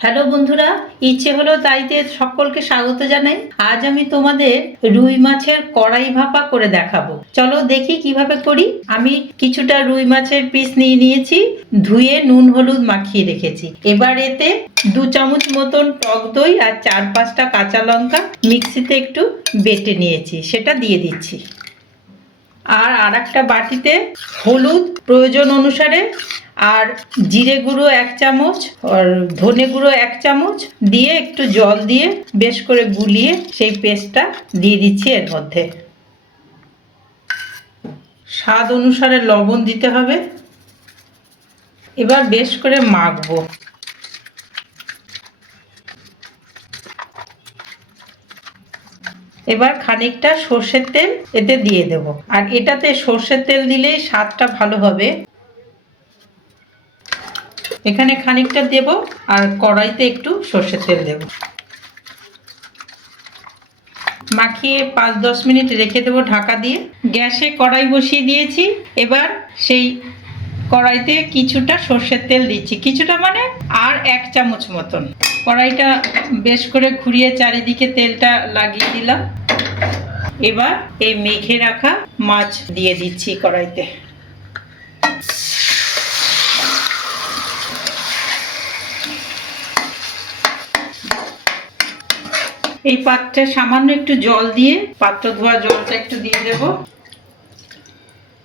Hello বন্ধুরা, ইচ্ছে হলো তাইতে সকলকে স্বাগত জানাই। আজ আমি তোমাদের রুই মাছের কড়াই ভাপা করে দেখাবো। চলো দেখি কিভাবে করি। আমি কিছুটা রুই মাছের পিস নিয়ে নিয়েছি, ধুয়ে নুন হলুদ মাখিয়ে রেখেছি। এবার এতে 2 চামচ মতন টক দই আর 4-5টা কাঁচা লঙ্কা মিক্সিতে একটু বেটে নিয়েছি, সেটা দিয়ে দিচ্ছি। আর একটা বাটিতে হলুদ প্রয়োজন অনুসারে, আর জিরে গুঁড়ো 1 চামচ আর ধনে গুঁড়ো 1 চামচ দিয়ে একটু জল দিয়ে বেশ করে গুলিয়ে সেই পেস্টটা দিয়ে দিচ্ছি এর মধ্যে। স্বাদ অনুসারে লবণ দিতে হবে। এবার বেশ করে মাখবো। এবার খানিকটা সর্ষের তেল এতে দিয়ে দেব, আর এটাতে সর্ষের তেল দিলেই স্বাদটা ভালো হবে। এখানে খানিকটা দেব আর কড়াইতে একটু সর্ষের তেল দেব। মাখিয়ে 5-10 মিনিট রেখে দেবো ঢাকা দিয়ে। গ্যাসে কড়াই বসিয়ে দিয়েছি। এবার সেই কড়াইতে কিছুটা সর্ষের তেল দিচ্ছি, কিছুটা মানে আর 1 চামচ মতন। কড়াইটা বেশ করে ঘুরিয়ে চারিদিকে তেলটা লাগিয়ে দিলাম। এবার এই মেখে রাখা মাছ দিয়ে দিচ্ছি কড়াইতে। এই পাত্রে সামান্য একটু জল দিয়ে, পাত্র ধোয়া জলটা একটু দিয়ে দেব।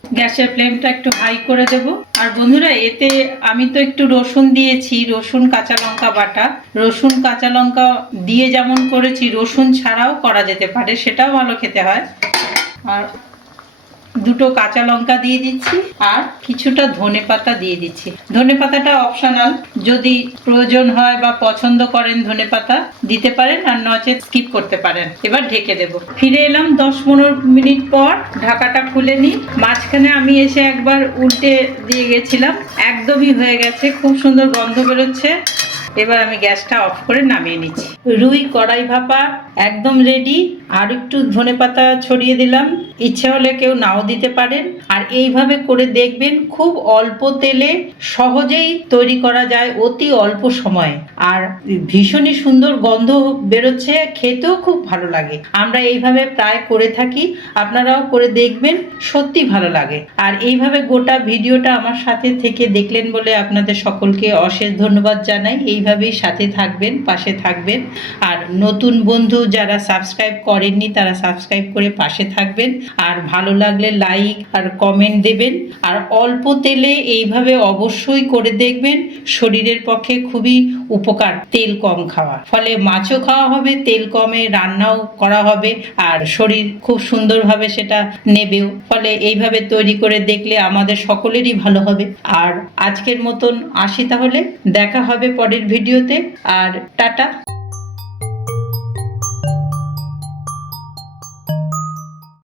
গ্যাসের ফ্লেমটা একটু হাই করে দেব। আর বন্ধুরা, এতে আমি তো একটু রসুন দিয়েছি, রসুন কাঁচা লঙ্কা বাটা। রসুন কাঁচা লঙ্কা দিয়ে যেমন করেছি, রসুন ছাড়াও করা যেতে পারে, সেটাও ভালো খেতে হয়। আর 2টো কাঁচা লঙ্কা দিয়ে দিচ্ছি, আর কিছুটা ধনে পাতা দিয়ে দিচ্ছি। ধনে পাতাটা অপশনাল, যদি প্রয়োজন হয় বা পছন্দ করেন ধনে পাতা দিতে পারেন, আর নচেত স্কিপ করতে পারেন। এবার ঢেকে দেব। ফিরে এলাম 10-15 মিনিট পর। ঢাকাটা খুলে নিই। মাঝখানে আমি এসে একবার উল্টে দিয়ে গেছিলাম, একদমই হয়ে গেছে, খুব সুন্দর গন্ধ বেরোচ্ছে। এবার আমি গ্যাসটা অফ করে নামিয়ে নিচ্ছি। রুই কড়াই ভাপা একদম রেডি। আর একটু ধনেপাতা ছড়িয়ে দিলাম, ইচ্ছে হলে কেউ নাও দিতে পারেন। আর এইভাবে করে দেখবেন, খুব অল্প তেলে সহজেই তৈরি করা যায়, অতি অল্প সময়ে। আর ভীষণই সুন্দর গন্ধ বেরোচ্ছে, খেতেও খুব ভালো লাগে। আমরা এইভাবে প্রায় করে থাকি, আপনারাও করে দেখবেন, সত্যি ভালো লাগে। আর এইভাবে গোটা ভিডিওটা আমার সাথে থেকে দেখলেন বলে আপনাদের সকলকে অশেষ ধন্যবাদ জানাই। এইভাবেই সাথে থাকবেন, পাশে থাকবেন। আর নতুন বন্ধু যারা সাবস্ক্রাইব করেননি, তারা সাবস্ক্রাইব করে পাশে থাকবেন। আর ভালো লাগলে লাইক আর কমেন্ট দেবেন। আর অল্প তেলে এইভাবে অবশ্যই করে দেখবেন, শরীরের পক্ষে খুবই উপকার তেল কম খাওয়া। ফলে মাছও খাওয়া হবে, তেল কমে রান্নাও করা হবে, আর শরীর খুব সুন্দরভাবে সেটা নেবেও। ফলে এইভাবে তৈরি করে দেখলে আমাদের সকলেরই ভালো হবে। আর আজকের মতন আসি তাহলে, দেখা হবে পরের ভিডিওতে। আর টাটা।